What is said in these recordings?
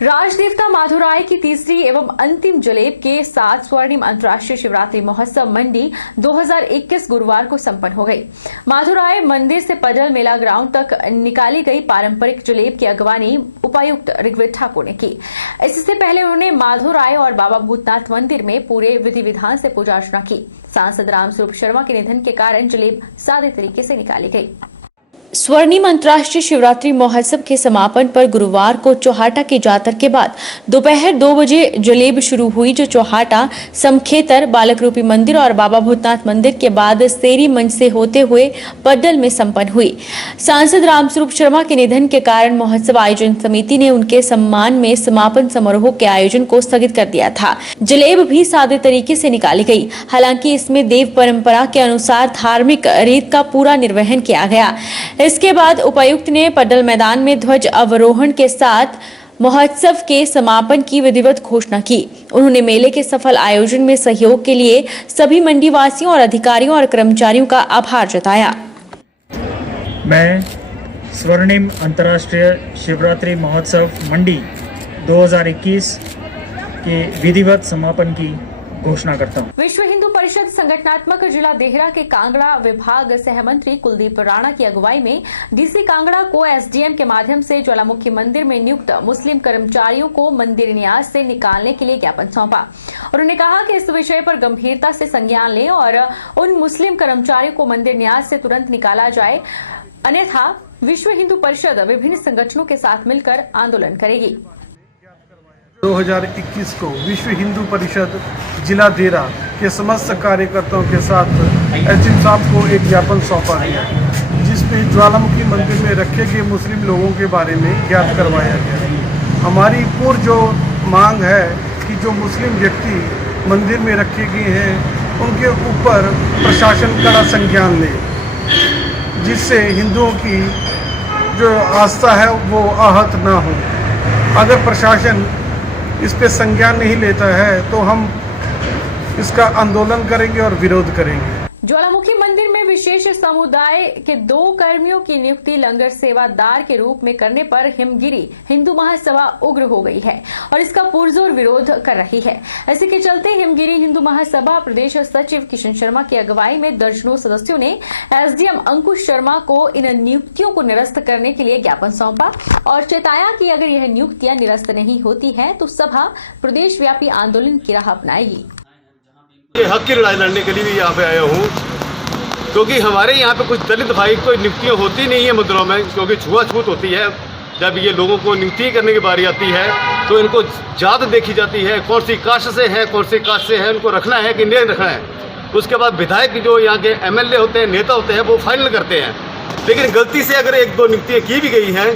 राजदेवता माधुराय की तीसरी एवं अंतिम जलेब के साथ स्वर्णिम अंतर्राष्ट्रीय शिवरात्रि महोत्सव मंडी 2021 गुरुवार को संपन्न हो गई। माधुराय मंदिर से पडल मेला ग्राउंड तक निकाली गई पारंपरिक जलेब की अगवानी उपायुक्त ऋग्वेद ठाकुर ने की। इससे पहले उन्होंने माधुराय और बाबा भूतनाथ मंदिर में पूरे विधि विधान से पूजा अर्चना की। सांसद रामस्वरूप शर्मा के निधन के कारण जलेब सादे तरीके से निकाली गई। स्वर्णिम अंतर्राष्ट्रीय शिवरात्रि महोत्सव के समापन पर गुरुवार को चौहाटा की जातर के बाद दोपहर 2 बजे जलेब शुरू हुई, जो चौहाटा, समखेतर, बालक रूपी मंदिर और बाबा भूतनाथ मंदिर के बाद सेरी मंच से होते हुए पड्डल में संपन्न हुई। सांसद रामस्वरूप शर्मा के निधन के कारण महोत्सव आयोजन समिति ने उनके सम्मान में समापन समारोह के आयोजन को स्थगित कर दिया था। जलेब भी सादे तरीके से निकाली गई। हालांकि इसमें देव परंपरा के अनुसार धार्मिक रीत का पूरा निर्वहन किया गया। इसके बाद उपायुक्त ने पड्डल मैदान में ध्वज अवरोहण के साथ महोत्सव के समापन की विधिवत घोषणा की। उन्होंने मेले के सफल आयोजन में सहयोग के लिए सभी मंडी वासियों और अधिकारियों और कर्मचारियों का आभार जताया। मैं स्वर्णिम अंतर्राष्ट्रीय शिवरात्रि महोत्सव मंडी 2021 के विधिवत समापन की घोषणा करता हूं। विश्व हिंदू परिषद संगठनात्मक जिला देहरा के कांगड़ा विभाग सहमंत्री कुलदीप राणा की अगुवाई में डीसी कांगड़ा को एसडीएम के माध्यम से ज्वालामुखी मंदिर में नियुक्त मुस्लिम कर्मचारियों को मंदिर न्यास से निकालने के लिए ज्ञापन सौंपा। उन्होंने कहा कि इस विषय पर गंभीरता से संज्ञान लें और उन मुस्लिम कर्मचारियों को मंदिर न्यास से तुरंत निकाला जाए, अन्यथा विश्व हिंदू परिषद विभिन्न संगठनों के साथ मिलकर आंदोलन करेगी। 2021 को विश्व हिंदू परिषद जिला देहरा के समस्त कार्यकर्ताओं के साथ एसडीएम साहब को एक ज्ञापन सौंपा गया, जिसमें ज्वालामुखी मंदिर में रखे गए मुस्लिम लोगों के बारे में ज्ञात करवाया गया। हमारी पूर्ण जो मांग है कि जो मुस्लिम व्यक्ति मंदिर में रखे गए हैं उनके ऊपर प्रशासन कड़ा संज्ञान ले, जिससे हिंदुओं की जो आस्था है वो आहत ना हो। अगर प्रशासन इस पे संज्ञान नहीं लेता है तो हम इसका आंदोलन करेंगे और विरोध करेंगे। ज्वालामुखी मंदिर में विशेष समुदाय के 2 कर्मियों की नियुक्ति लंगर सेवादार के रूप में करने पर हिमगिरी हिंदू महासभा उग्र हो गई है और इसका पुरजोर विरोध कर रही है। इसी के चलते हिमगिरी हिंदू महासभा प्रदेश सचिव किशन शर्मा की अगुवाई में दर्जनों सदस्यों ने एसडीएम अंकुश शर्मा को इन नियुक्तियों को निरस्त करने के लिए ज्ञापन सौंपा और चेताया कि अगर यह नियुक्तियां निरस्त नहीं होती है तो सभा प्रदेश व्यापी आंदोलन की राह अपनाएगी। हक की लड़ाई लड़ने के लिए भी यहाँ पे आया हूँ, क्योंकि हमारे यहाँ पे कुछ दलित भाई कोई नियुक्तियाँ होती नहीं है मंदिरों में, क्योंकि छुआछूत होती है। जब ये लोगों को नियुक्ति करने की बारी आती है तो इनको जात देखी जाती है, कौन सी कास्ट से है, कौन सी कास्ट से है, उनको रखना है कि नहीं रखना है। उसके बाद विधायक जो यहाँ के एमएलए होते हैं, नेता होते हैं, वो फाइनल करते हैं। लेकिन गलती से अगर 1-2 नियुक्तियाँ की भी गई हैं,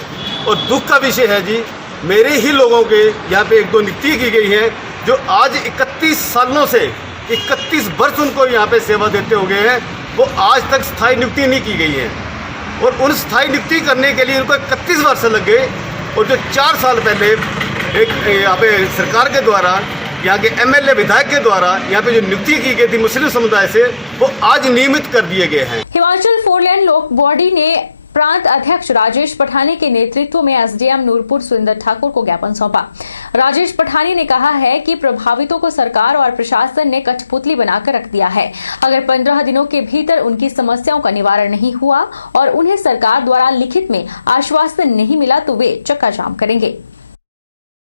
और दुख का विषय है जी, मेरे ही लोगों के यहाँ पे 1-2 नियुक्ति की गई हैं जो आज 31 सालों से 31 वर्ष उनको यहाँ पे सेवा देते हो गए हैं, वो आज तक स्थायी नियुक्ति नहीं की गई है। और उन स्थायी नियुक्ति करने के लिए उनको 31 वर्ष लग गए। और जो 4 साल पहले एक यहाँ पे सरकार के द्वारा, यहाँ के एमएलए विधायक के द्वारा यहाँ पे जो नियुक्ति की गई थी मुस्लिम समुदाय से, वो आज नियमित कर दिए गए हैं। हिमाचल 4 लेन लोक बॉडी ने प्रांत अध्यक्ष राजेश पठानी के नेतृत्व में एसडीएम नूरपुर सुंदर ठाकुर को ज्ञापन सौंपा। राजेश पठानी ने कहा है कि प्रभावितों को सरकार और प्रशासन ने कठपुतली बनाकर रख दिया है। अगर 15 दिनों के भीतर उनकी समस्याओं का निवारण नहीं हुआ और उन्हें सरकार द्वारा लिखित में आश्वासन नहीं मिला तो वे चक्का जाम करेंगे।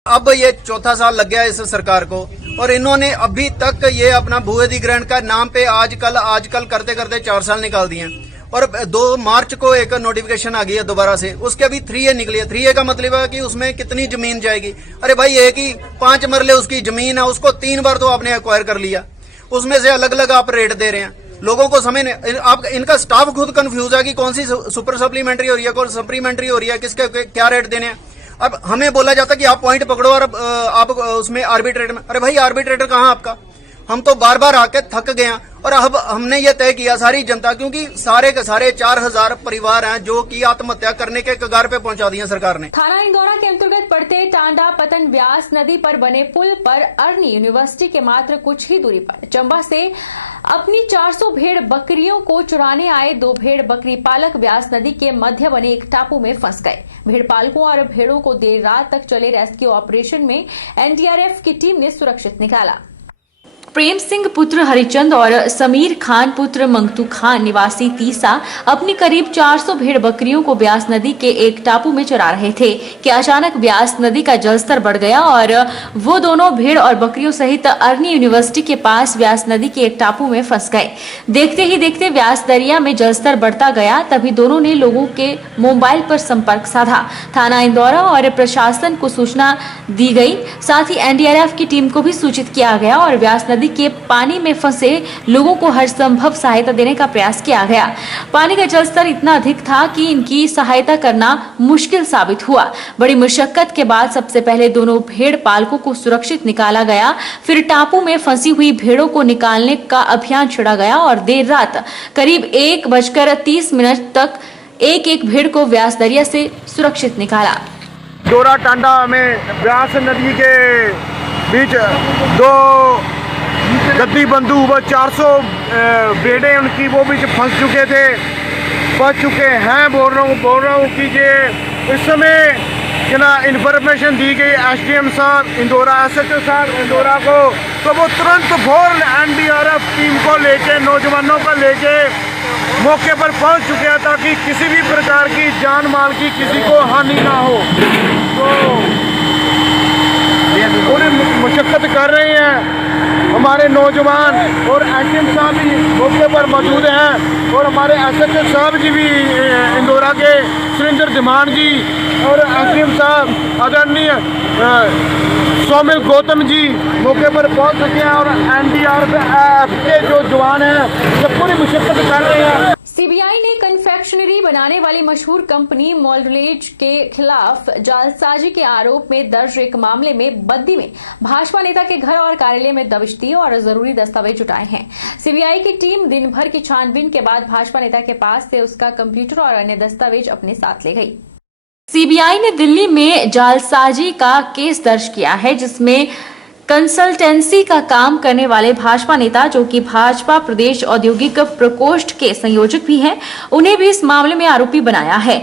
अब ये 4था साल लग गया इस सरकार को, और इन्होंने अभी तक ये अपना भू अधिग्रहण का नाम पे आजकल करते करते 4 साल निकाल दिए। और 2 मार्च को एक नोटिफिकेशन आ गई है दोबारा से, उसके अभी 3A निकली है। 3A का मतलब है कि उसमें कितनी जमीन जाएगी। अरे भाई, एक ही 5 मरले उसकी जमीन है, उसको 3 बार तो आपने एक्वायर कर लिया, उसमें से अलग अलग आप रेट दे रहे हैं लोगों को। समझ आप इनका स्टाफ खुद कंफ्यूज है कि कौन सी सुपर सप्लीमेंट्री हो रही है, कौन सप्लीमेंट्री हो रही है, किसके क्या रेट देने हैं। अब हमें बोला जाता है कि आप पॉइंट पकड़ो और आप उसमें आर्बिट्रेटर में। अरे भाई, आर्बिट्रेटर कहाँ आपका? हम तो बार बार आके थक गए हैं और अब हमने ये तय किया सारी जनता, क्योंकि सारे के सारे 4000 परिवार हैं जो कि आत्महत्या करने के कगार पे पहुंचा दिए सरकार ने। थाना इंदौरा के अंतर्गत पड़ते टांडा पतन व्यास नदी पर बने पुल पर अर्नी यूनिवर्सिटी के मात्र कुछ ही दूरी पर चंबा से अपनी 400 भेड़ बकरियों को चुराने आए 2 भेड़ बकरी पालक व्यास नदी के मध्य बने एक टापू में फंस गए। भेड़ पालकों और भेड़ों को देर रात तक चले रेस्क्यू ऑपरेशन में एनडीआरएफ की टीम ने सुरक्षित निकाला। प्रेम सिंह पुत्र हरिचंद और समीर खान पुत्र मंगतू खान निवासी तीसा अपनी करीब 400 भेड़ बकरियों को व्यास नदी के एक टापू में चरा रहे थे कि अचानक व्यास नदी का जलस्तर बढ़ गया और वो दोनों भेड़ और बकरियों सहित अर्नी यूनिवर्सिटी के पास व्यास नदी के एक टापू में फंस गए। देखते ही देखते व्यास दरिया में जलस्तर बढ़ता गया, तभी दोनों ने लोगों के मोबाइल पर संपर्क साधा। थाना इंदौरा और प्रशासन को सूचना दी गई, साथ ही एनडीआरएफ की टीम को भी सूचित किया गया और व्यास नदी के पानी में फंसे लोगों को हर संभव सहायता देने का प्रयास किया गया। पानी का जलस्तर इतना अधिक था कि इनकी सहायता करना मुश्किल साबित हुआ। बड़ी मुशक्कत के बाद सबसे पहले दोनों भेड़ पालकों को सुरक्षित निकाला गया, फिर टापू में फंसी हुई भेड़ों को निकालने का अभियान छेड़ा गया और देर रात करीब 1:30 तक एक भेड़ को व्यास दरिया से सुरक्षित निकाला। डोरा टांडा में व्यास नदी के बीच 2 गद्दी बंधु व 400 बेड़े उनकी वो बीच फंस चुके हैं। बोल रहा हूँ कि ये इस समय इंफॉर्मेशन दी गई एसडीएम साहब इंदौरा, एसएचओ साहब इंदौरा को, तो वो तुरंत फौरन एनडीआरएफ टीम को लेके नौजवानों को लेके मौके पर पहुंच चुके हैं ताकि किसी भी प्रकार की जान माल की किसी को हानि ना हो। तो पूरी मुशक्कत कर रहे हैं हमारे नौजवान और एसडीएम साहब भी मौके पर मौजूद हैं और हमारे एसएचओ साहब जी भी इंदौरा के सुरेंद्र धीमान जी और एसडीएम साहब आदरणीय सौमिल गौतम जी मौके पर पहुंच चुके हैं और एनडीआरएफ के जो जवान हैं वो पूरी मुशक्कत कर रहे हैं। सीबीआई ने कन्फेक्शनरी बनाने वाली मशहूर कंपनी मॉल्डरेज के खिलाफ जालसाजी के आरोप में दर्ज एक मामले में बद्दी में भाजपा नेता के घर और कार्यालय में दबिश दी और जरूरी दस्तावेज जुटाए हैं। सीबीआई की टीम दिन भर की छानबीन के बाद भाजपा नेता के पास से उसका कंप्यूटर और अन्य दस्तावेज अपने साथ ले गई। सीबीआई ने दिल्ली में जालसाजी का केस दर्ज किया है, जिसमें कंसल्टेंसी का काम करने वाले भाजपा नेता, जो कि भाजपा प्रदेश औद्योगिक प्रकोष्ठ के संयोजक भी हैं, उन्हें भी इस मामले में आरोपी बनाया है।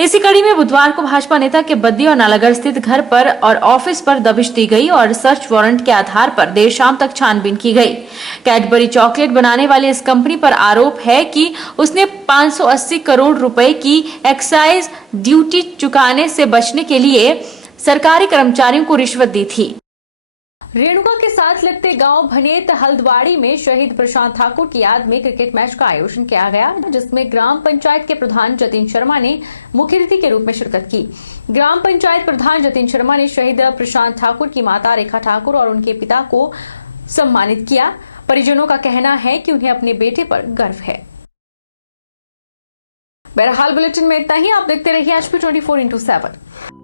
इसी कड़ी में बुधवार को भाजपा नेता के बद्दी और नालागढ़ स्थित घर पर और ऑफिस पर दबिश दी गई और सर्च वारंट के आधार पर देर शाम तक छानबीन की गई। कैडबरी चॉकलेट बनाने वाली इस कंपनी पर आरोप है कि उसने 580 करोड़ रुपए की एक्साइज ड्यूटी चुकाने से बचने के लिए सरकारी कर्मचारियों को रिश्वत दी थी। रेणुका के साथ लगते गांव भनेत हल्द्वाड़ी में शहीद प्रशांत ठाकुर की याद में क्रिकेट मैच का आयोजन किया गया, जिसमें ग्राम पंचायत के प्रधान जतिन शर्मा ने मुख्य अतिथि के रूप में शिरकत की। ग्राम पंचायत प्रधान जतिन शर्मा ने शहीद प्रशांत ठाकुर की माता रेखा ठाकुर और उनके पिता को सम्मानित किया। परिजनों का कहना है कि उन्हें अपने बेटे पर गर्व है। बहरहाल बुलेटिन में इतना ही। आप देखते रहिए HP 24x7।